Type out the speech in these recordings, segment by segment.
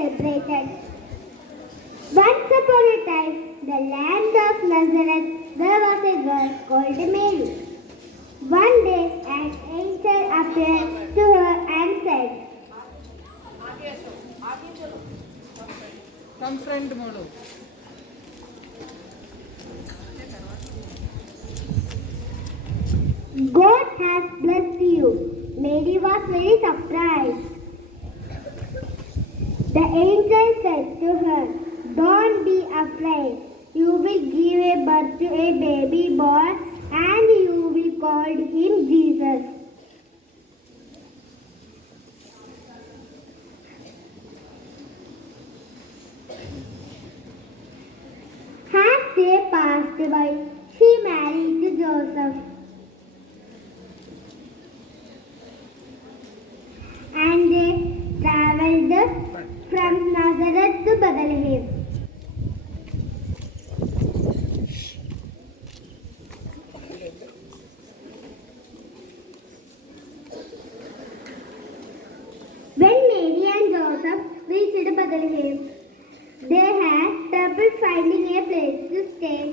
celebrated. Once upon a time, the land of Nazareth, there was a girl called Mary. One day, an angel appeared to her and said, Come friend modu. God has blessed you. Mary was very surprised. The angel said to her, don't be afraid. You will give a birth to a baby boy and you will call him Jesus. As they passed by, she married to Joseph. And they traveled from Nazareth to Bethlehem. When Mary and Joseph reached Bethlehem, they had trouble finding a place to stay.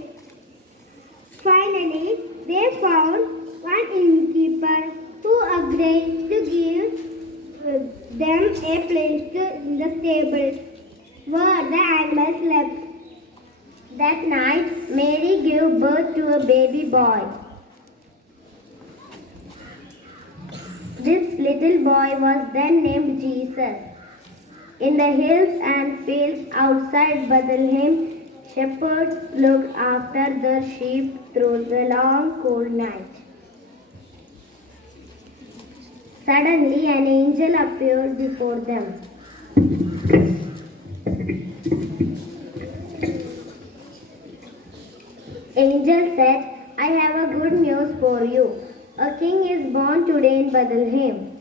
Finally, they found one innkeeper who agreed to give them a place in the stable where the animals slept. That night, Mary gave birth to a baby boy. This little boy was then named Jesus. In the hills and fields outside Bethlehem, shepherds looked after their sheep through the long cold night. Suddenly, an angel appeared before them. Angel said, I have a good news for you. A king is born today in Bethlehem.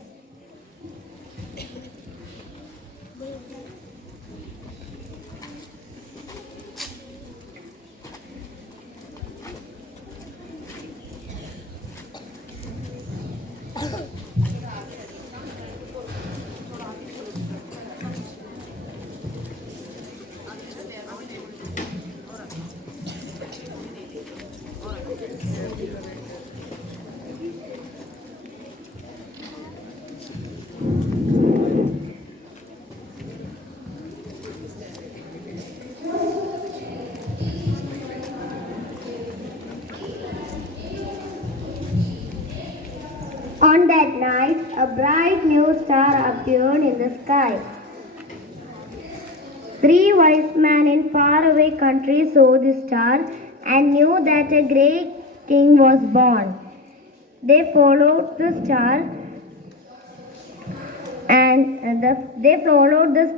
On that night, a bright new star appeared in the sky. 3 wise men in faraway countries saw the star and knew that a great king was born. They followed the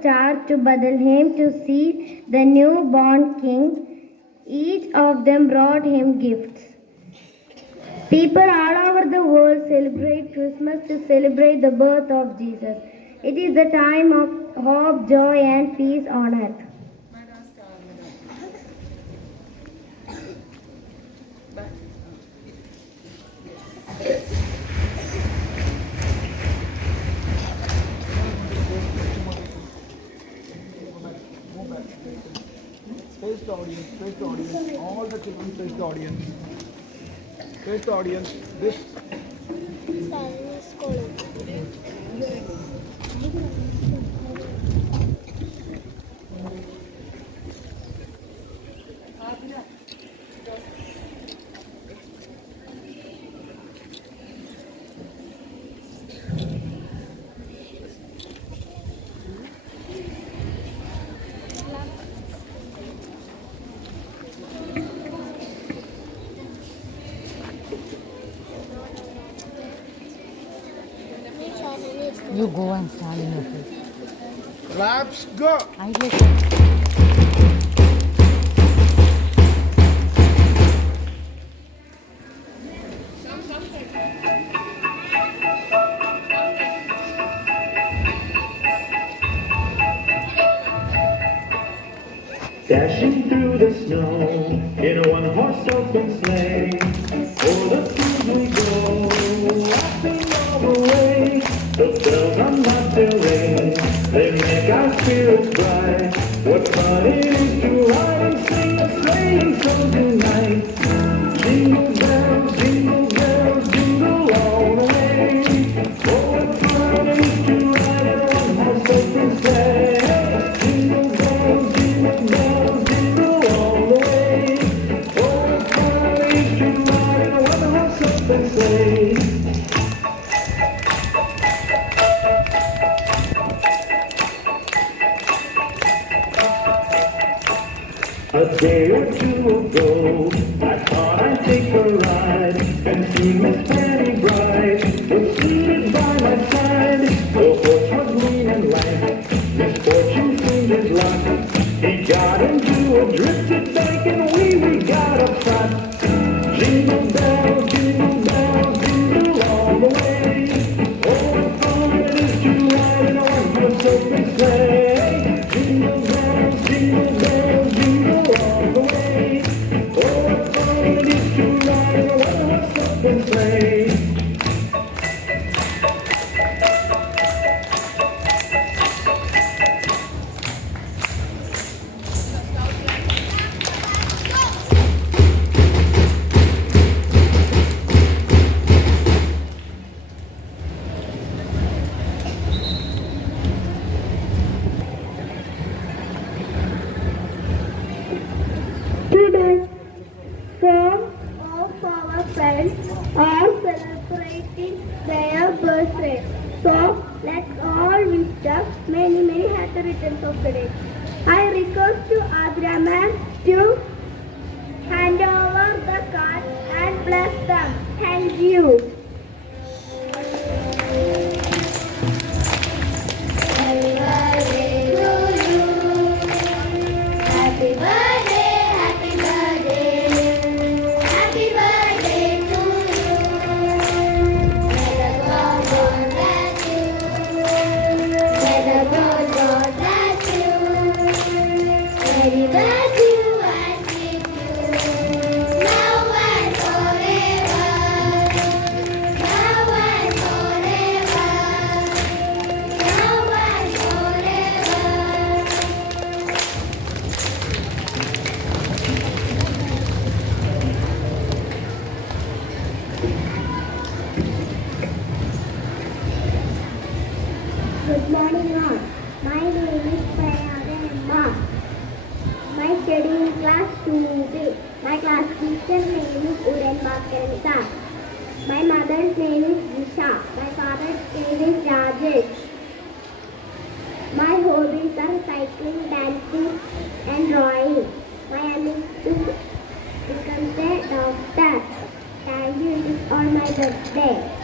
star to Bethlehem to see the newborn king. Each of them brought him gifts. People all over the world celebrate Christmas to celebrate the birth of Jesus. It is the time of hope, joy, and peace on earth. Face the audience, face the audience. All the children face the audience. Face the audience. This. You go and stand in your place. Claps, go. I listen. Dashing through the snow in a one-horse open sleigh. O'er the fields we go, laughing all the way. The bells on not their ring, they make our spirits bright. day or two ago, I thought I'd take a ride and see Miss Fanny Bright was seated by my side. The horse was lean and lank, misfortune seemed his luck. He got into a drifted bank and we got upset. Jingle bells, jingle all the way. Oh, what fun it is to ride in a one-horse open sleigh. Jingle bells, jingle all the way. Oh, what fun it is to ride in a one-horse open sleigh. Today, some of our friends are celebrating their birthday. So, let's all wish them many happy returns of the day. I request to Abraman to hand over the card and bless them. Thank you. Happy birthday, happy birthday, happy birthday to you. May the God bless you. May the God bless you. May He bless you and keep you now and forever. Now and forever. Now and forever. Good morning all. My name is Prayademma. My studying class 2B. My class teacher name is Uren Bhaskar. My mother's name is Disha. My father's name is Rajesh. My hobbies are cycling, dancing and drawing. My aim is to become a doctor. Thank you. It is on my birthday.